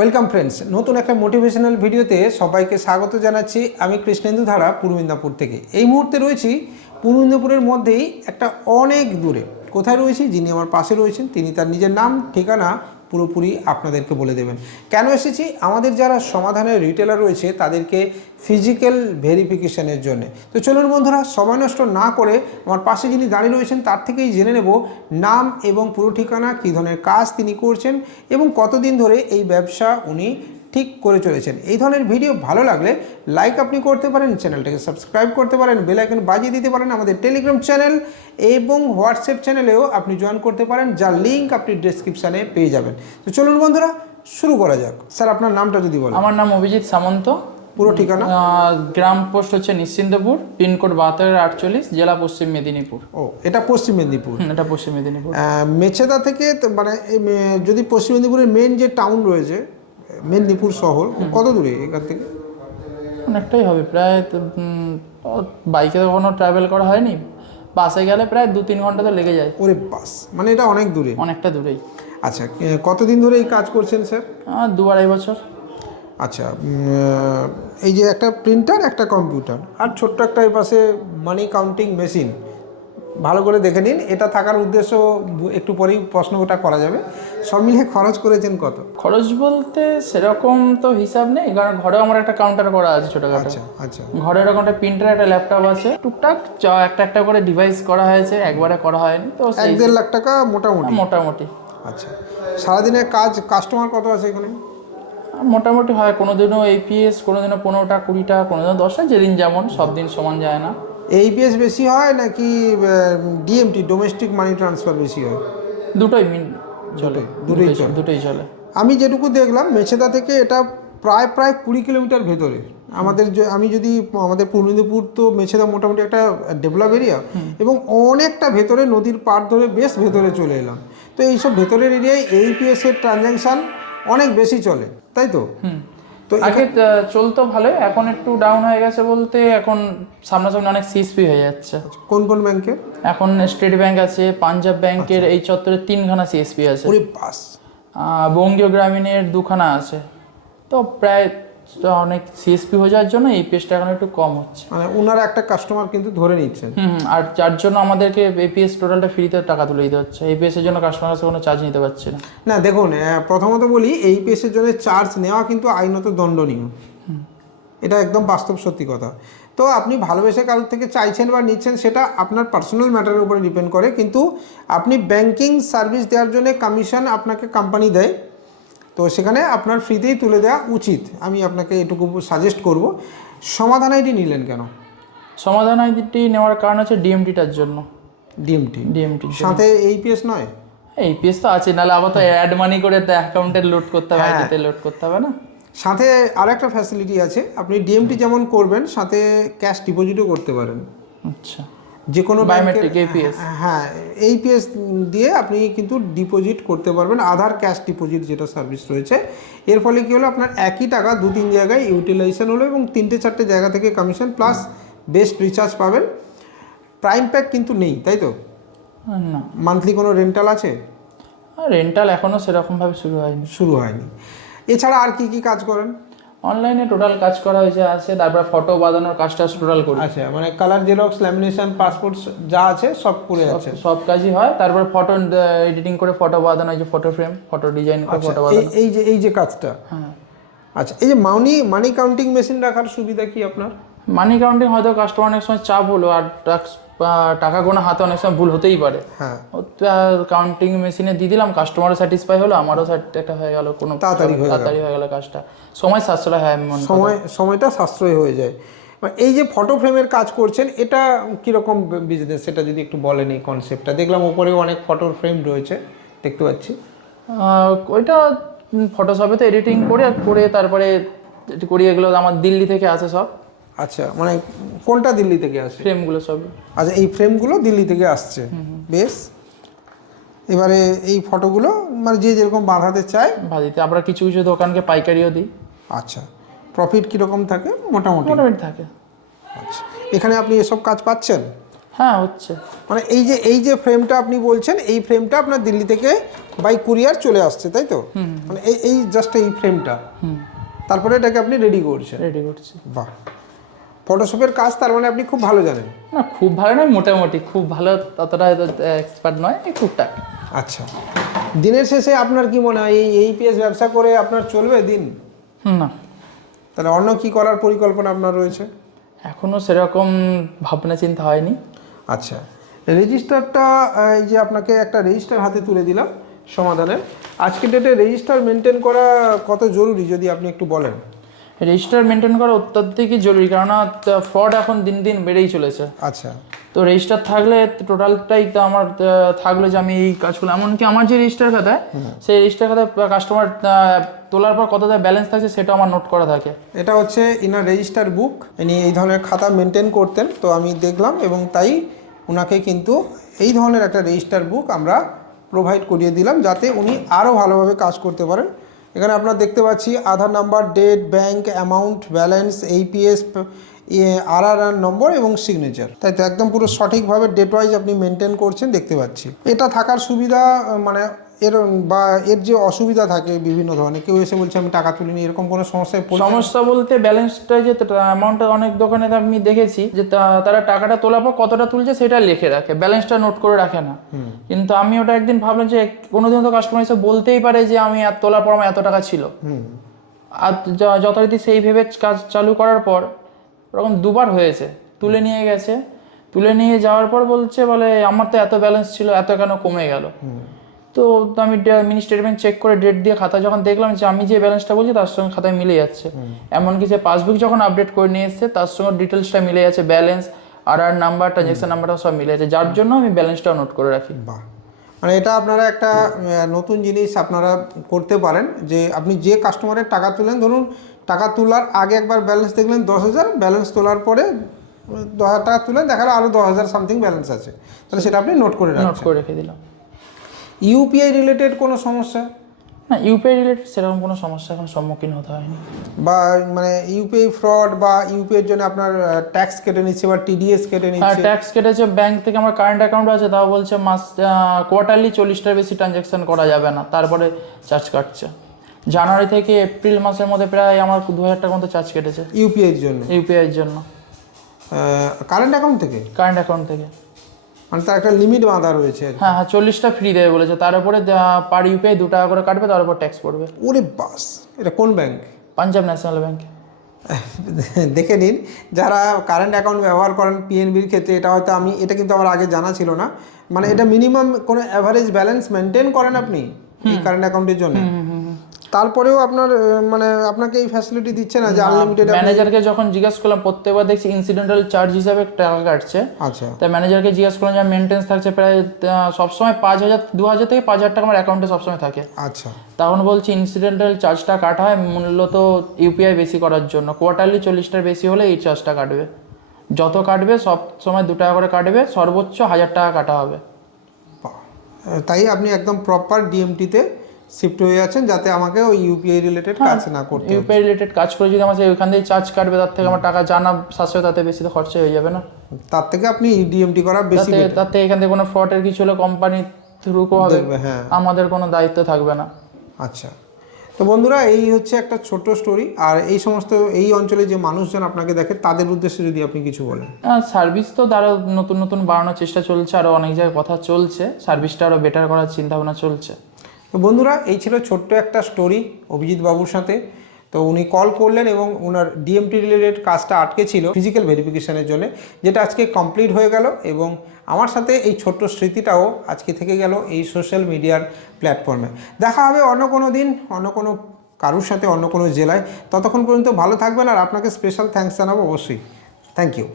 Welcome friends নতুন একটা motivational ভিডিওতে সবাইকে স্বাগত জানাচ্ছি আমি কৃষ্ণেন্দু ধারা, পূর্ব মেদিনীপুর থেকে। এই মুহূর্তে রয়েছি পূর্ব মেদিনীপুরের মধ্যেই একটা অনেক দূরে। কোথায় রয়েছি? যিনি আমার পাশে রয়েছেন, তিনি তার নিজের নাম, ঠিকানা পুরোপুরি আপনাদেরকে বলে দেবেন। কেন এসেছি? আমাদের যারা সমাধানের রিটেলার রয়েছে, তাদেরকে ফিজিক্যাল ভেরিফিকেশানের জন্য। তো চলুন বন্ধুরা, সময় নষ্ট না করে আমার পাশে যিনি দাঁড়িয়ে রয়েছেন, তার থেকেই জেনে নেব নাম এবং পুরো ঠিকানা, কী ধরনের কাজ তিনি করছেন এবং কতদিন ধরে এই ব্যবসা উনি ঠিক করে চলেছেন। এই ধরনের ভিডিও ভালো লাগলে লাইক আপনি করতে পারেন চ্যানেলটাকে সাবস্ক্রাইব করতে পারেন বেল আইকন বাজিয়ে দিতে পারেন আমাদের টেলিগ্রাম চ্যানেল এবং হোয়াটসঅ্যাপ চ্যানেলেও আপনি জয়েন করতে পারেন যার লিঙ্ক আপনি ডেসক্রিপশানে পেয়ে যাবেন। তো চলুন বন্ধুরা শুরু করা যাক। স্যার আপনার নামটা যদি বলেন। আমার নাম অভিজিৎ সামন্ত। পুরো ঠিকানা? গ্রাম পোস্ট হচ্ছে নিশ্চিন্তপুর পিনকোড বাহাত্তর আটচল্লিশ জেলা পশ্চিম মেদিনীপুর। ও এটা পশ্চিম মেদিনীপুর। এটা পশ্চিম মেদিনীপুর। মেছেদা থেকে মানে যদি পশ্চিম মেদিনীপুরের মেন যে টাউন রয়েছে মেদিনীপুর শহর কত দূরে এখান থেকে? অনেকটাই হবে প্রায় তো, বাইকে তো কখনো ট্রাভেল করা হয়নি? বাসে গেলে প্রায় দু তিন ঘণ্টা তো লেগে যায়। ওরে বাস মানে এটা অনেক দূরে? অনেকটা দূরেই। আচ্ছা কতদিন ধরে এই কাজ করছেন স্যার? দু আড়াই বছর। আচ্ছা এই যে একটা প্রিন্টার একটা কম্পিউটার আর ছোট্ট একটা এই পাশে মানি কাউন্টিং মেশিন ভালো করে দেখে নিন। এটা থাকার উদ্দেশ্য একটু পরেই প্রশ্ন ওটা করা যাবে। সব মিলিয়ে খরচ করেছেন কত? খরচ বলতে সেরকম তো হিসাব নেই কারণ ঘরেও আমার একটা কাউন্টার করা আছে ছোটোখাটো। আচ্ছা আচ্ছা। ঘরে এরকম একটা প্রিন্টার একটা ল্যাপটপ আছে। টুকটাক চ- একটা একটা করে ডিভাইস করা হয়েছে একবারে করা হয়নি। তো এক দেড় লাখ টাকা মোটামুটি? মোটামুটি। আচ্ছা। সারাদিনের কাজ কাস্টমার কত আছে এখানে? মোটামুটি হয় কোনো দিনও এপিএস কোনো দিনও পনেরোটা কুড়িটা কোনো দিনও দশটা যেদিন যেমন সব দিন সমান যায় না। এইপিএস বেশি হয় নাকি ডিএমটি ডোমেস্টিক মানি ট্রান্সফার বেশি হয়? দুটোই মিন চলে। দুটোই দুটোই চলে। দুটোই চলে। আমি যেটুকু দেখলাম মেছেদা থেকে এটা প্রায় প্রায় কুড়ি কিলোমিটার ভেতরে। আমাদের আমি যদি আমাদের পূর্ব মেদিনীপুর তো মেছেদা মোটামুটি একটা ডেভেলপ এরিয়া এবং অনেকটা ভেতরে নদীর পাড় ধরে বেশ ভেতরে চলে এলাম। তো এইসব ভেতরের এরিয়ায় এইপিএস এর ট্রানজ্যাকশান অনেক বেশি চলে তাই তো? তো আগে চলতো ভালোই এখন একটু ডাউন হয়ে গেছে বলতে এখন সামনাসামনি অনেক সিএসপি হয়ে যাচ্ছে। কোন কোন ব্যাংকে এখন স্টেট ব্যাংক আছে পাঞ্জাব ব্যাংকের এই চত্বরে তিনখানা সিএসপি আছে। ওরে বাস। বঙ্গীয় গ্রামীণের দুখানা আছে। তো প্রায় অনেক সিএসপি হয়ে যাওয়ার জন্য এই পেজটা এখন একটু কম হচ্ছে। মানে ওনারা একটা কাস্টমার কিন্তু ধরে নিচ্ছেন। হুম আর যার জন্য আমাদেরকে এপিএস টোটালটা ফ্রিতে টাকা তুলে দিতে হচ্ছে। এপিএস এর জন্য কাস্টমার কাছে কোনো চার্জ নিতে পারছে না। না দেখুন প্রথমত বলি এই পেশের জন্য চার্জ নেওয়া কিন্তু আইনত দণ্ডনীয়। এটা একদম বাস্তব সত্যি কথা। তো আপনি ভালোবেসে কারোর থেকে চাইছেন বা নিচ্ছেন সেটা আপনার পার্সোনাল ম্যাটারের উপরে ডিপেন্ড করে। কিন্তু আপনি ব্যাংকিং সার্ভিস দেওয়ার জন্য কমিশন আপনাকে কোম্পানি দেয়। সেখানে আপনার ফ্রিতেই তুলে দেওয়া উচিত। আমি আপনাকে এটুকু সাজেস্ট করব। সমাধান আইডি নিলেন কেন? সমাধান আইডিটি নেওয়ার কারণ হচ্ছে ডিএমটিটার জন্য। ডিএমটি ডিএমটি সাথে এইপিএস নয়? এইপিএস তো আছে নাহলে আবার তো অ্যাড মানি করে তো অ্যাকাউন্টে লোড করতে হবে হ্যাঁ। আইডিতে লোড করতে হবে না? সাথে আরেকটা ফ্যাসিলিটি আছে। আপনি ডিএমটি যেমন করবেন সাথে ক্যাশ ডিপোজিটও করতে পারেন। আচ্ছা। যে কোনো বায়োমেট্রিক এপিএস হ্যাঁ এইপিএস দিয়ে আপনি কিন্তু ডিপোজিট করতে পারবেন আধার ক্যাশ ডিপোজিট যেটা সার্ভিস রয়েছে। এর ফলে কী হলো? আপনার একই টাকা দু তিন জায়গায় ইউটিলাইজেশন হলো এবং তিনটে চারটে জায়গা থেকে কমিশন প্লাস বেস্ট রিচার্জ পাবেন। প্রাইম প্যাক কিন্তু নেই তাই তো? না। মান্থলি কোনো রেন্টাল আছে? রেন্টাল এখনও সেরকমভাবে শুরু হয়নি। শুরু হয়নি। এছাড়া আর কি কি কাজ করেন? অনলাইনে টোটাল কাজ করা হয়েছে আছে তারপর ফটো বাঁধানোর কাজটা টোটাল করি। আচ্ছা মানে কালার জেরক্স ল্যামিনেশন পাসপোর্ট যা আছে সব করে যাচ্ছে। সব কাজই হয়। তারপর ফটো এডিটিং করে ফটো বাঁধানো হয় যে ফটো ফ্রেম ফটো ডিজাইন করে ফটো বাঁধানো। এই যে এই যে কাজটা। হ্যাঁ। আচ্ছা এই যে মানি মানি কাউন্টিং মেশিন রাখার সুবিধা কি আপনার? মানি কাউন্টিং হয়তো কাস্টমার অনেক সময় চাপ হলো আর টাকা গোনা হাতে অনেক সময় ভুল হতেই পারে। হ্যাঁ। কাউন্টিং মেশিনে দিয়ে দিলাম কাস্টমারও স্যাটিসফাই হলো আমারও একটা হয়ে গেল কোনো তাড়াতাড়ি হয়ে গেল। তাড়াতাড়ি হয়ে গেল কাজটা। সময় সাশ্রয় হয় আমি সময় সময়টা সাশ্রয় হয়ে যায়। এই যে ফটো ফ্রেমের কাজ করছেন এটা কীরকম বিজনেস সেটা যদি একটু বলেন এই কনসেপ্টটা দেখলাম ওপরেও অনেক ফটোর ফ্রেম রয়েছে দেখতে পাচ্ছি। ওইটা ফটোশপে তো এডিটিং করে করে তারপরে করি এগুলো আমার দিল্লি থেকে আসে সব। আচ্ছা মানে কোনটা দিল্লি থেকে আসে? ফ্রেমগুলো সব। আচ্ছা এই ফ্রেমগুলো দিল্লি থেকে আসছে। বেশ। এবারে এই ফটোগুলো মানে যে যেরকম বাঁধাতে চায়। ভাজিতে আমরা কিছু কিছু দোকানকে পাইকারিও দিই। আচ্ছা প্রফিট কীরকম থাকে? মোটামুটি। মোটামুটি থাকে। আচ্ছা এখানে আপনি এসব কাজ পাচ্ছেন? হ্যাঁ হচ্ছে। মানে এই যে এই যে ফ্রেমটা আপনি বলছেন এই ফ্রেমটা আপনার দিল্লি থেকে বাই কুরিয়ার চলে আসছে তাই তো? মানে এই এই জাস্ট এই ফ্রেমটা। তারপরে এটাকে আপনি রেডি করছেন। রেডি করছি। বাহ। ফটোশপের কাজ তার মানে আপনি খুব ভালো জানেন। না খুব ভালো নয় মোটামুটি খুব ভালো ততটা এক্সপার্ট নয় টুকটাক। আচ্ছা। দিনের শেষে আপনার কি মনে হয় এই এই পিএস ব্যবসা করে আপনার চলবে দিন? হুম, না। তাহলে অন্য কি করার পরিকল্পনা আপনার রয়েছে? এখনও সেরকম ভাবনা চিন্তা হয়নি। আচ্ছা। রেজিস্টারটা এই যে আপনাকে একটা রেজিস্টার হাতে তুলে দিলাম সমাধানের। আজকের ডেটে রেজিস্টার মেনটেন করা কত জরুরি যদি আপনি একটু বলেন? রেজিস্টার মেনটেন করা অত্যধিকই জরুরি কেননা ফ্রড এখন দিন দিন বেড়েই চলেছে। আচ্ছা। তো রেজিস্টার থাকলে টোটালটাই তো আমার থাকল যে আমি এই কাজ কাজগুলো এমনকি আমার যে রেজিস্টার খাতায় সেই রেজিস্টার খাতায় কাস্টমার তোলার পর কতটা ব্যালেন্স থাকছে সেটা আমার নোট করা থাকে। এটা হচ্ছে ইনার রেজিস্টার বুক ইনি এই ধরনের খাতা মেনটেন করতেন তো আমি দেখলাম এবং তাই ওনাকে কিন্তু এই ধরনের একটা রেজিস্টার বুক আমরা প্রোভাইড করিয়ে দিলাম যাতে উনি আরও ভালোভাবে কাজ করতে পারেন। এখানে আপনার দেখতে পাচ্ছি Aadhaar number date bank amount balance AEPS আর আর আর নম্বর এবং সিগনেচার তাই তো একদম পুরো সঠিকভাবে ডেট ওয়াইজ আপনি মেনটেন করছেন, দেখতে পাচ্ছি। এটা থাকার সুবিধা মানে এর বা এর যে অসুবিধা থাকে বিভিন্ন ধরনের কেউ এসে বলছে আমি টাকা তুলিনি। এরকম কোনো সমস্যায় সমস্যা বলতে ব্যালেন্সটা যে অ্যামাউন্টটা অনেক দোকানে আমি দেখেছি যে তারা টাকাটা তোলার পর কতটা তুলছে সেটা লিখে রাখে ব্যালেন্সটা নোট করে রাখে না। কিন্তু আমি ওটা একদিন ভাবলাম যে কোনোদিন তো কাস্টমার এসে বলতেই পারে যে আমি আর তোলার পর আমার এত টাকা ছিল। আর যথারীতি সেই ভেবে কাজ চালু করার পর ওরকম দুবার হয়েছে। তুলে নিয়ে গেছে। তুলে নিয়ে যাওয়ার পর বলছে বলে আমার তো এত ব্যালেন্স ছিল এত কেন কমে গেল? তো তো আমি মিনি স্টেটমেন্ট চেক করে ডেট দিয়ে খাতা যখন দেখলাম যে আমি যে ব্যালেন্সটা বলছি তার সঙ্গে খাতায় মিলে যাচ্ছে। এমনকি যে পাসবুক যখন আপডেট করে নিয়ে এসছে তার সঙ্গে ডিটেলসটা মিলে যাচ্ছে balance R R number transaction নাম্বারটা সব মিলে যাচ্ছে। যার জন্য আমি ব্যালেন্সটাও নোট করে রাখি। বাহ। মানে এটা আপনারা একটা নতুন জিনিস আপনারা করতে পারেন যে আপনি যে কাস্টমারের টাকা তুলেন ধরুন টাকা তোলার আগে একবার ব্যালেন্স দেখলেন দশ হাজার ব্যালেন্স তোলার পরে দশ হাজার টাকা তুলেন দেখাল আরও দশ হাজার সামথিং ব্যালেন্স আছে। তাহলে সেটা আপনি নোট করে নোট করে রেখে দিলাম। ইউপিআই রিলেটেড কোনো সমস্যা? না ইউপিআই রিলেটেড সেরকম কোনো সমস্যা এখন সম্মুখীন হতে হয়নি। বা মানে ইউপিআই ফ্রড বা ইউপিআইয়ের জন্য আপনার ট্যাক্স কেটে নিচ্ছে বা টিডিএস কেটে আর নিচ্ছে। ট্যাক্স কেটেছে ব্যাংক থেকে আমার কারেন্ট অ্যাকাউন্ট আছে তাও বলছে মাস কোয়ার্টারলি চল্লিশটার বেশি ট্রানজ্যাকশন করা যাবে না তারপরে চার্জ কাটছে। জানুয়ারি থেকে এপ্রিল মাসের মধ্যে প্রায় আমার দু হাজার টাকা মতো চার্জ কেটেছে। ইউপিআইয়ের জন্য? ইউপিআই এর জন্য কারেন্ট অ্যাকাউন্ট থেকে? কারেন্ট অ্যাকাউন্ট থেকে। মানে তার একটা লিমিট বাঁধা রয়েছে হ্যাঁ হ্যাঁ চল্লিশটা ফ্রি দেবে বলেছে। তার উপরে পার ইউপিআই দু টাকা করে কাটবে তার উপর ট্যাক্স পড়বে। ওরে বাস এটা কোন ব্যাংক পাঞ্জাব ন্যাশনাল ব্যাংক দেখে নিন যারা কারেন্ট অ্যাকাউন্ট ব্যবহার করেন পিএনবির ক্ষেত্রে এটা হয়তো আমি এটা কিন্তু আমার আগে জানা ছিল না। মানে এটা মিনিমাম কোনো অ্যাভারেজ ব্যালেন্স মেনটেন করেন আপনি? এই কারেন্ট অ্যাকাউন্টের জন্য? তারপরেও আপনার মানে আপনাকে এই ফ্যাসিলিটি দিচ্ছে না যে আনলিমিটেড ম্যানেজারকে যখন জিজ্ঞেস করলাম প্রত্যেকবার দেখছি ইনসিডেন্টাল চার্জ হিসাবে টাকা কাটছে। আচ্ছা। তাই ম্যানেজারকে জিজ্ঞেস করলাম যে মেনটেন্স থাকছে? প্রায় সবসময় পাঁচ হাজার দু হাজার থেকে পাঁচ হাজার টাকা আমার অ্যাকাউন্টে সবসময় থাকে। আচ্ছা। তখন বলছি ইনসিডেন্টাল চার্জটা কাটা হয় মূলত ইউপিআই বেশি করার জন্য। কোয়ার্টারলি চল্লিশটার বেশি হলে এই চার্জটা কাটবে। যত কাটবে সব সময় দু টাকা করে কাটবে সর্বোচ্চ হাজার টাকা কাটা হবে। তাই আপনি একদম প্রপার ডিএমটিতে শিফট হয়ে যাচ্ছেন যাতে আমাকে ওই ইউপিআই রিলেটেড কাজ না করতে ইউপিআই রিলেটেড কাজ করে যদি আমার ওইখান থেকে চার্জ কাটবে তার থেকে আমার টাকা জানা সাশ্রয় তাতে বেশি তো খরচা হয়ে যাবে না। তার থেকে আপনি ডিএমটি করা বেশি তাতে তার থেকে এখান থেকে কোনো ফ্রডের কিছু হলে কোম্পানি থ্রু হবে। হ্যাঁ। আমাদের কোনো দায়িত্ব থাকবে না। আচ্ছা। তো বন্ধুরা এই হচ্ছে একটা ছোট্ট স্টোরি আর এই সমস্ত এই অঞ্চলে যে মানুষজন আপনাকে দেখে তাদের উদ্দেশ্যে যদি আপনি কিছু বলেন। সার্ভিস তো আরও নতুন নতুন বাড়ানোর চেষ্টা চলছে আরও অনেক জায়গায় কথা চলছে। সার্ভিসটা আরও বেটার করার চিন্তা ভাবনা চলছে। তো বন্ধুরা, এই ছিল ছোট্ট একটা স্টোরি অভিজিৎ বাবুর সাথে। তো উনি কল করলেন এবং ওনার ডিএমটি রিলেটেড কাজটা আটকে ছিল ফিজিক্যাল ভেরিফিকেশনের জন্য, যেটা আজকে কমপ্লিট হয়ে গেল এবং আমার সাথে এই ছোট্ট স্মৃতিটাও আজকে থেকে গেল এই সোশ্যাল মিডিয়ার প্ল্যাটফর্মে দেখা হবে অন্য কোনো দিন, অন্য কোনো কারুর সাথে, অন্য কোনো জেলায়। ততক্ষণ পর্যন্ত ভালো থাকবেন আর আপনাকে স্পেশাল থ্যাঙ্কস জানাব অবশ্যই। Thank you